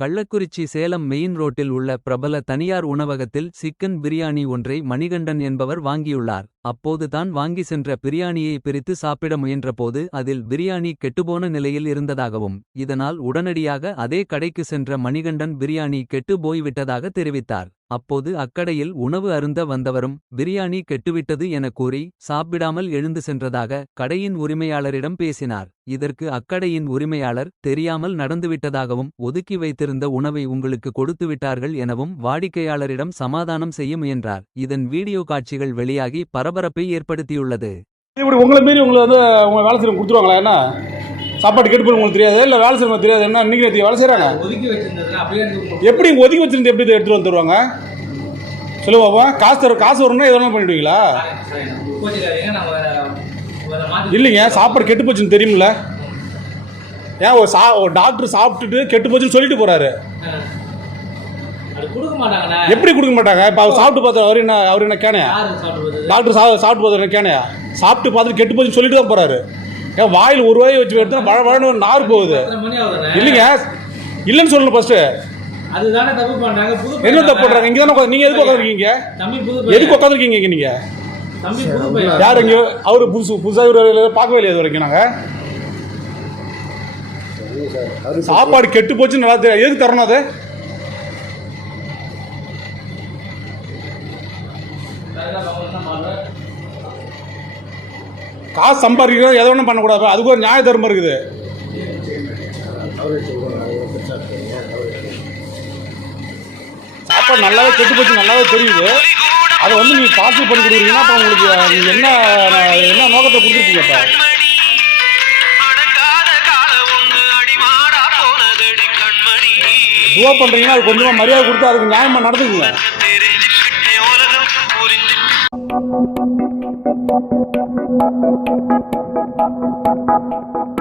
Kallakurichi Salem main ரோட்டில் உள்ள பிரபல தனியார் உணவகத்தில் சிக்கன் பிரியாணி ஒன்றை மணிகண்டன் என்பவர் வாங்கியுள்ளார். அப்போதுதான் வாங்கி சென்ற பிரியாணியை பிரித்து சாப்பிட முயன்றபோது அதில் பிரியாணி கெட்டுபோன நிலையில் இருந்ததாகவும். இதனால் உடனடியாக அதே கடைக்கு சென்ற மணிகண்டன் பிரியாணி கெட்டு போய்விட்டதாக தெரிவித்தார். அப்போது அக்கடையில் உணவு அருந்த வந்தவரும் பிரியாணி கெட்டுவிட்டது என கூறி சாப்பிடாமல் எழுந்து சென்றதாக கடையின் உரிமையாளரிடம் பேசினார். இதற்கு அக்கடையின் உரிமையாளர் தெரியாமல் நடந்துவிட்டதாகவும் ஒதுக்கி வைத்திருந்த உணவை உங்களுக்கு கொடுத்துவிட்டார்கள் எனவும் வாடிக்கையாளரிடம் சமாதானம் செய்ய முயன்றார். இதன் வீடியோ காட்சிகள் வெளியாகி பரபரப்பை ஏற்படுத்தியுள்ளது. உங்களை மீறி உங்களை வந்து உங்க வேலை செய்ய கொடுத்துருவாங்களா என்ன சாப்பாடு கெட்டு உங்களுக்கு தெரியாது? இல்லை வேலை செய்யறவங்க தெரியாது? என்ன இன்னைக்கு நேற்று வேலை செய்கிறாங்க எப்படி ஒதுக்கி வச்சிருந்து எப்படி இதை எடுத்துட்டு வந்துருவாங்க சொல்லுங்க பாப்பா. காசு தர காசு வரணும்னா எதனா பண்ணிடுவீங்களா? இல்லைங்க சாப்பாடு கெட்டு போச்சுன்னு தெரியுமில்ல ஏன் ஒரு சா ஒரு டாக்டர் சாப்பிட்டுட்டு கெட்டு போச்சுன்னு சொல்லிட்டு மாட்டாங்கண்ணே எப்படி கொடுக்க மாட்டாங்க? இப்போ அவர் சாப்பிட்டு பார்த்து அவர் என்ன அவர் என்ன கேனையா? டாக்டர் சா சாப்பிட்டு பார்த்து என்ன கேனையா? சாப்பிட்டு பார்த்துட்டு கெட்டு போச்சுன்னு சொல்லிட்டு தான் போறாரு. ஏன் வாயில் ஒரு வாயை வச்சு எடுத்தா மழை மழைன்னு நார் போகுது. இல்லைங்க இல்லைன்னு சொல்லணும் ஃபர்ஸ்ட் அதுதானே தப்பு பண்றாங்க. புது என்ன தப்பு பண்றாங்க? இங்க தானே நீங்க எதுக்கு உட்காந்துருக்கீங்க? எதுக்கு உட்காந்துருக்கீங்க இங்க நீங்க? தம்பி புது பையன். யார் இங்க? அவரு புதுசு புதுசா இவரு பார்க்கவே இல்லையா இது வரைக்கும் நாங்க? சாப்பாடு கெட்டு போச்சு நல்லா தெரியும் எதுக்கு தரணும் அது? காசு சம்பாதிக்கிறோம் எதை ஒன்றும் பண்ணக்கூடாது. அதுக்கு ஒரு நியாய தர்மம் இருக்குது. சாப்பாடு நல்லாவே கெட்டு போச்சு நல்லாவே தெரியுது. அதை வந்து நீங்கள் பார்சல் பண்ணி கொடுக்குறீங்கன்னா அப்போ உங்களுக்கு நீங்கள் என்ன என்ன நோக்கத்தை கொடுத்துருக்கீங்க இப்போ துவா பண்ணுறீங்கன்னா அது கொஞ்சமாக மரியாதை கொடுத்து அதுக்கு நியாயமாக நடந்துக்குங்க. Thank you.